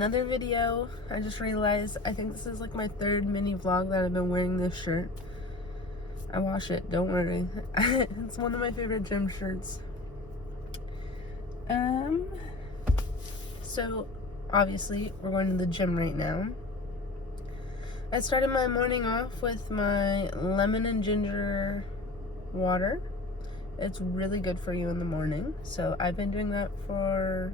another video. I just realized I think this is like my third mini vlog that I've been wearing this shirt. I wash it, don't worry. It's one of my favorite gym shirts. So obviously we're going to the gym right now. I started my morning off with my lemon and ginger water. It's really good for you in the morning. So I've been doing that for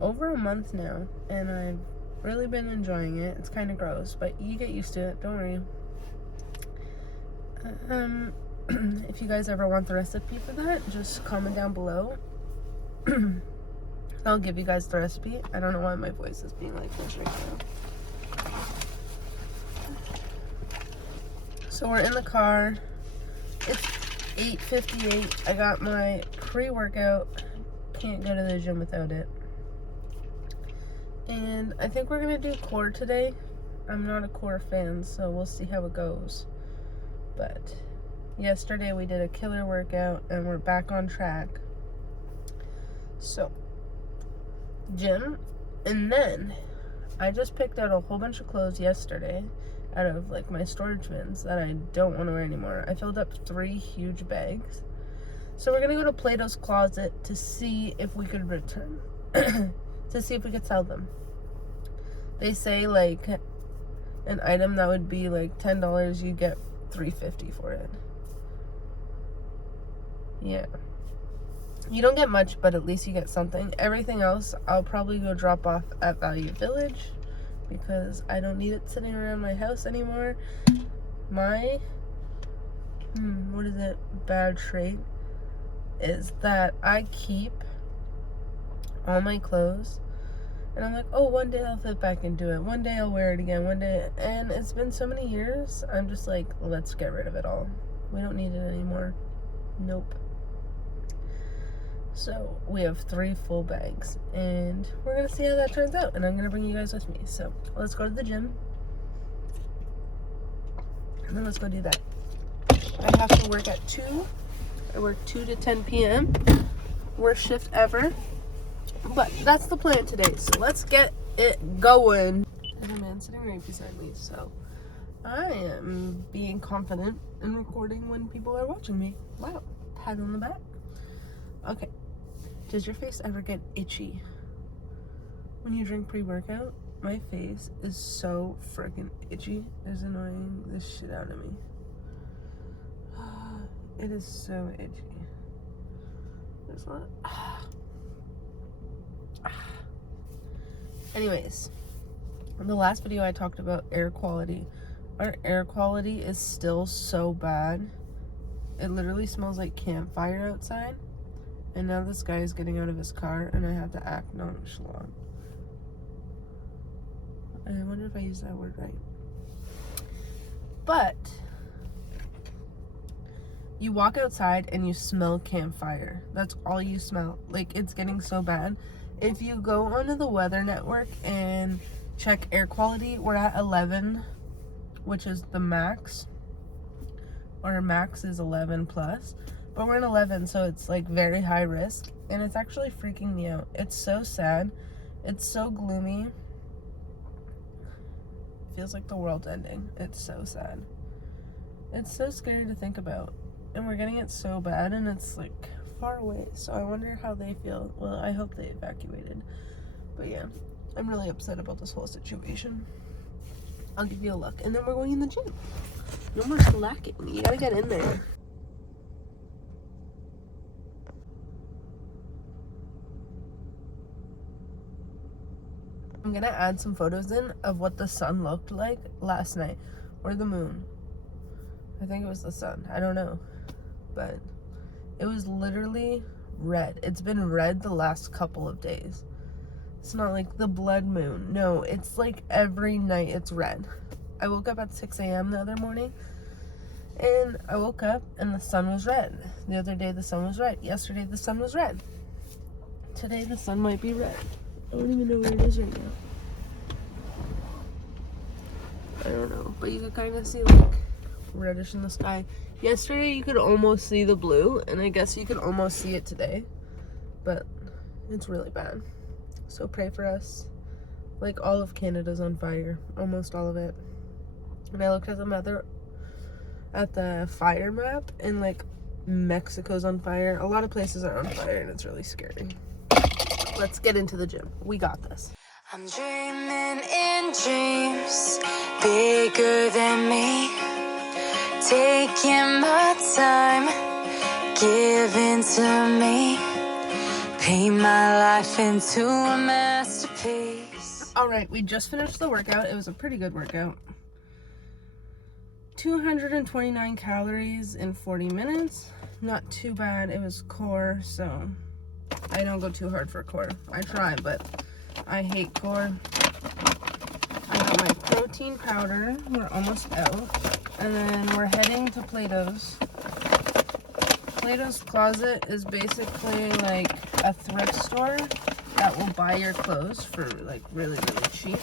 over a month now, and I've really been enjoying it. It's kind of gross, but you get used to it, don't worry. If you guys ever want the recipe for that, just comment down below. I'll give you guys the recipe. I don't know why my voice is being like this right now. So we're in the car. It's 8:58. I got my pre-workout. Can't go to the gym without it. And I think we're gonna do core today. I'm not a core fan, so we'll see how it goes. But yesterday we did a killer workout and we're back on track. So, gym. And then I just picked out a whole bunch of clothes yesterday out of like my storage bins that I don't want to wear anymore. I filled up 3 huge bags. So we're gonna go to Plato's closet to see if we could return, to see if we could sell them. They say like an item that would be like $10, you get $3.50 for it. Yeah. You don't get much, but at least you get something. Everything else, I'll probably go drop off at Value Village because I don't need it sitting around my house anymore. My, bad trait is that I keep all my clothes and I'm like, oh, one day I'll fit back into it. One day I'll wear it again. One day, and it's been so many years, I'm just like, let's get rid of it all. We don't need it anymore. Nope. So we have 3 full bags and we're gonna see how that turns out, and I'm gonna bring you guys with me. So let's go to the gym and then let's go do that. I have to work at 2. I work 2 to 10 p.m. Worst shift ever, but that's the plan today. So let's get it going. There's a man sitting right beside me, so I am being confident in recording when people are watching me. Wow, pat on the back. Okay. Does your face ever get itchy when you drink pre-workout? My face is so freaking itchy. It's annoying the shit out of me. It is so itchy. There's not. Anyways, in the last video I talked about air quality. Our air quality is still so bad. It literally smells like campfire outside. And now this guy is getting out of his car and I have to act nonchalant. I wonder if I used that word right. But you walk outside and you smell campfire. That's all you smell. Like, it's getting so bad. If you go onto the Weather Network and check air quality, we're at 11, which is the max. Or max is 11 plus. But we're in 11, so it's like very high risk, and it's actually freaking me out. It's so sad. It's so gloomy. It feels like the world's ending. It's so sad. It's so scary to think about. And we're getting it so bad, and it's like far away. So I wonder how they feel. Well, I hope they evacuated. But yeah, I'm really upset about this whole situation. I'll give you a look. And then we're going in the gym. No more slacking. You gotta get in there. I'm gonna add some photos in of what the sun looked like last night, or the moon. I think it was the sun, I don't know, but it was literally red. It's been red the last couple of days. It's not like the blood moon. No, it's like every night it's red. I woke up at 6 a.m. the other morning, and I woke up and the sun was red. The other day the sun was red. Yesterday the sun was red. Today the sun might be red. I don't even know where it is right now. I don't know, but you can kind of see like reddish in the sky. Yesterday you could almost see the blue, and I guess you can almost see it today, but it's really bad. So pray for us. Like, all of Canada's on fire. Almost all of it. And I looked at the fire map, and like Mexico's on fire. A lot of places are on fire, and it's really scary. Let's get into the gym. We got this. I'm dreaming in dreams bigger than me, taking my time, giving to me, paint my life into a masterpiece. All right, we just finished the workout. It was a pretty good workout. 229 calories in 40 minutes. Not too bad. It was core, so I don't go too hard for core. I try, but I hate core. I got my protein powder. We're almost out. And then we're heading to Plato's. Plato's Closet is basically like a thrift store that will buy your clothes for like really, really cheap.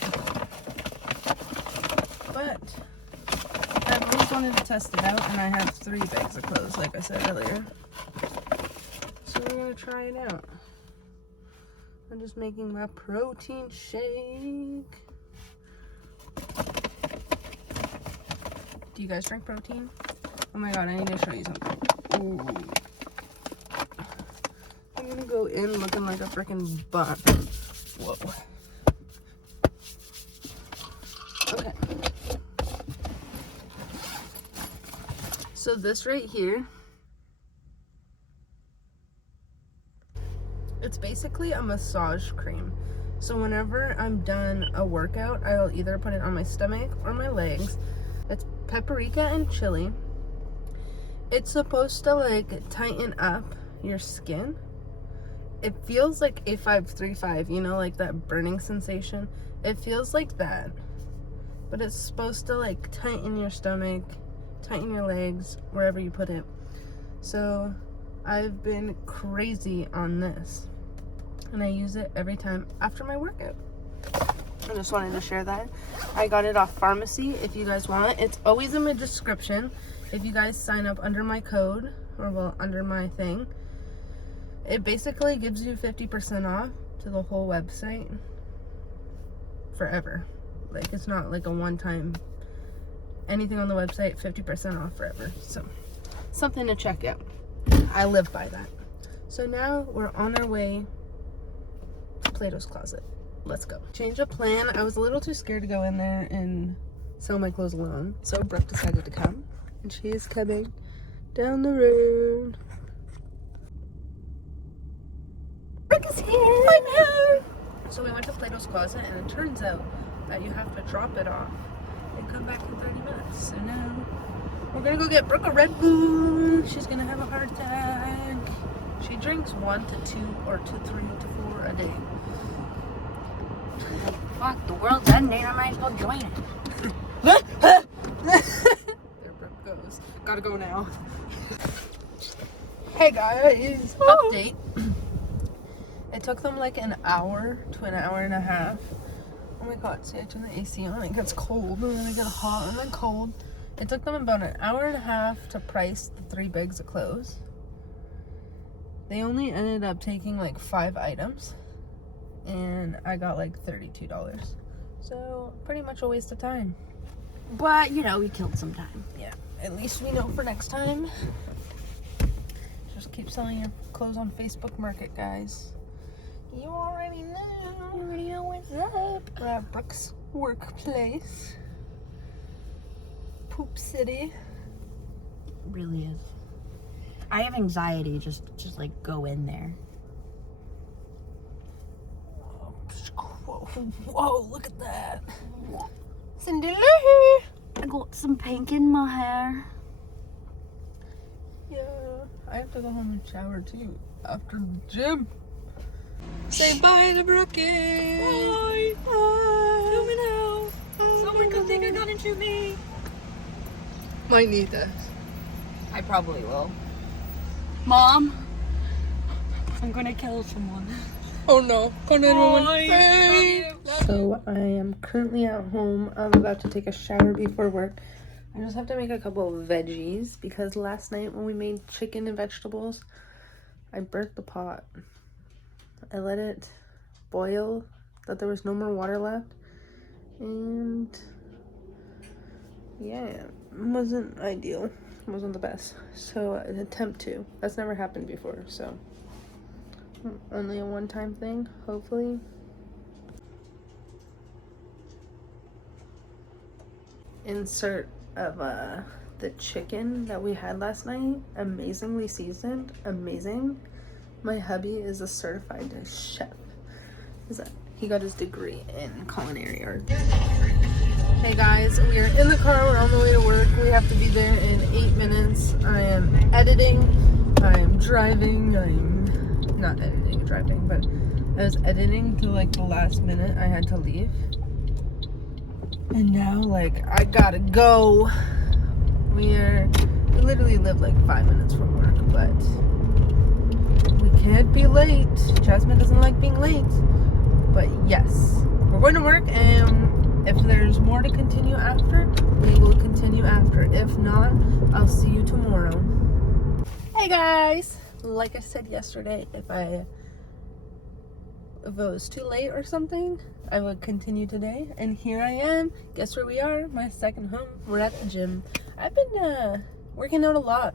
But I've always wanted to test it out, and I have 3 bags of clothes, like I said earlier. So we're gonna try it out. I'm just making my protein shake. Do you guys drink protein? Oh my god, I need to show you something. Ooh. I'm gonna go in looking like a freaking bun. Whoa. Okay. So this right here, it's basically a massage cream. So whenever I'm done a workout, I'll either put it on my stomach or my legs. It's paprika and chili. It's supposed to like tighten up your skin. It feels like A535, you know, like that burning sensation. It feels like that. But it's supposed to like tighten your stomach, tighten your legs, wherever you put it. So I've been crazy on this, and I use it every time after my workout. I just wanted to share that. I got it off pharmacy. If you guys want it, it's always in my description. If you guys sign up under my code, or well, under my thing, it basically gives you 50% off to the whole website forever. Like, it's not like a one-time anything on the website, 50% off forever. So something to check out. I live by that. So now we're on our way to Plato's Closet. Let's go. Change of plan. I was a little too scared to go in there and sell my clothes alone, so Brooke decided to come, and she is coming down the road. Brooke is here. I'm here. So we went to Plato's Closet, and it turns out that you have to drop it off and come back in 30 minutes. So now we're gonna go get Brooke a Red Bull. She's gonna have a heart attack. She drinks 1 to 2 or 2, 3 to 4 a day. Fuck, the world's ending. I might as well join it. There Brooke goes. Gotta go now. Hey guys, update. It took them like an hour to an hour and a half. Oh my god, see, I turn the AC on, it gets cold, and then it gets hot, and then cold. It took them about an hour and a half to price the 3 bags of clothes. They only ended up taking like 5 items, and I got like $32. So, pretty much a waste of time. But, you know, we killed some time. Yeah, at least we know for next time. Just keep selling your clothes on Facebook Market, guys. You already know. You already know what's up. We're at Brooke's workplace. Poop City. It really is. I have anxiety just like go in there. Whoa, whoa, look at that. Cindy Lou. I got some pink in my hair. Yeah, I have to go home and shower too after the gym. Say bye to Brookie. Bye. Bye. Coming out. Someone could think I got into me. Might need that. I probably will. Mom, I'm gonna kill someone. Oh no. Bye. So I am currently at home. I'm about to take a shower before work. I just have to make a couple of veggies because last night when we made chicken and vegetables, I burnt the pot. I let it boil, that there was no more water left. And yeah, it wasn't ideal. It wasn't the best. So attempt 2. That's never happened before, so only a one-time thing, hopefully. Insert of the chicken that we had last night, amazingly seasoned, amazing. My hubby is a certified chef. He got his degree in culinary arts. Hey guys, we are in the car. We're on the way to work. We have to be there in 8 minutes. I am editing. I am driving. I'm not editing, driving, but I was editing till like the last minute. I had to leave. And now, like, I gotta go. We literally live like 5 minutes from work, but we can't be late. Jasmine doesn't like being late. But yes, we're going to work, and if there's more to continue after, we will continue after. If not, I'll see you tomorrow. Hey guys! Like I said yesterday, if it was too late or something, I would continue today. And here I am. Guess where we are? My second home. We're at the gym. I've been working out a lot,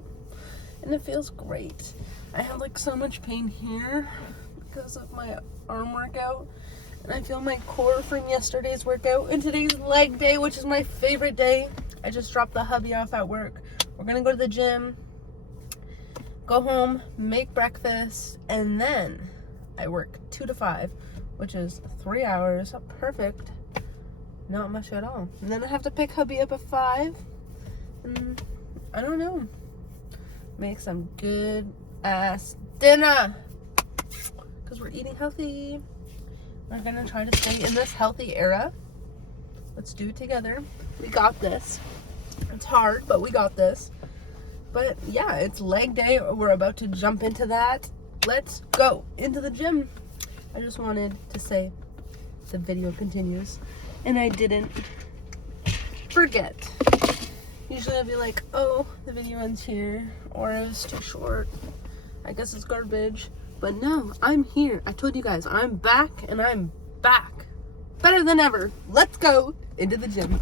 and it feels great. I have like so much pain here because of my arm workout, and I feel my core from yesterday's workout. And today's leg day, which is my favorite day. I just dropped the hubby off at work. We're gonna go to the gym, go home, make breakfast, and then I work 2 to 5, which is 3 hours. Perfect. Not much at all. And then I have to pick hubby up at 5. And I don't know. Make some good ass dinner. Because we're eating healthy. We're going to try to stay in this healthy era. Let's do it together. We got this. It's hard, but we got this. But yeah, it's leg day. We're about to jump into that. Let's go into the gym. I just wanted to say the video continues, and I didn't forget. Usually I'll be like, oh, the video ends here, or it was too short. I guess it's garbage. But no, I'm here. I told you guys, I'm back, and I'm back. Better than ever. Let's go into the gym.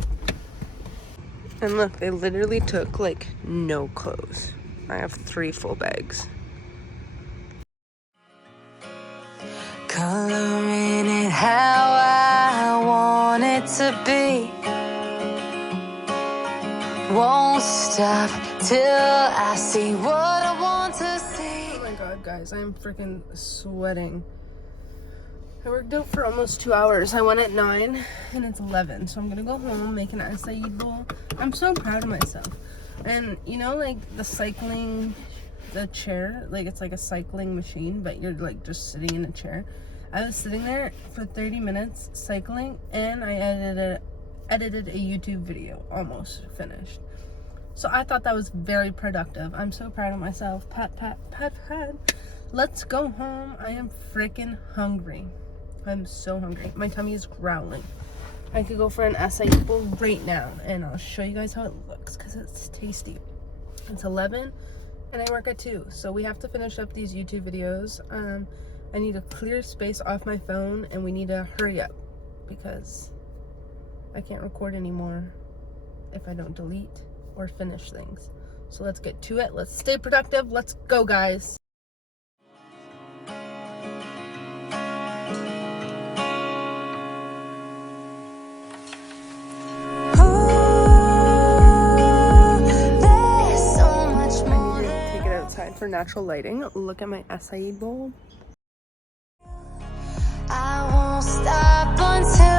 And look, they literally took like no clothes. I have 3 full bags. Coloring it how I want it to be. Won't stop till I see what I want to see. Oh my god, guys, I'm freaking sweating. I worked out for almost 2 hours. I went at 9 and it's 11. So I'm gonna go home, make an acai bowl. I'm so proud of myself. And you know, like the cycling, the chair, like it's like a cycling machine, but you're like just sitting in a chair. I was sitting there for 30 minutes cycling, and I edited a YouTube video, almost finished. So I thought that was very productive. I'm so proud of myself. Pat, pat, pat, pat. Let's go home. I am freaking hungry. I'm so hungry. My tummy is growling. I could go for an acai bowl right now, and I'll show you guys how it looks because it's tasty. It's 11, and I work at 2, so we have to finish up these YouTube videos. I need to clear space off my phone, and we need to hurry up because I can't record anymore if I don't delete or finish things. So let's get to it. Let's stay productive. Let's go, guys. For natural lighting. Look at my acai bowl. I won't stop until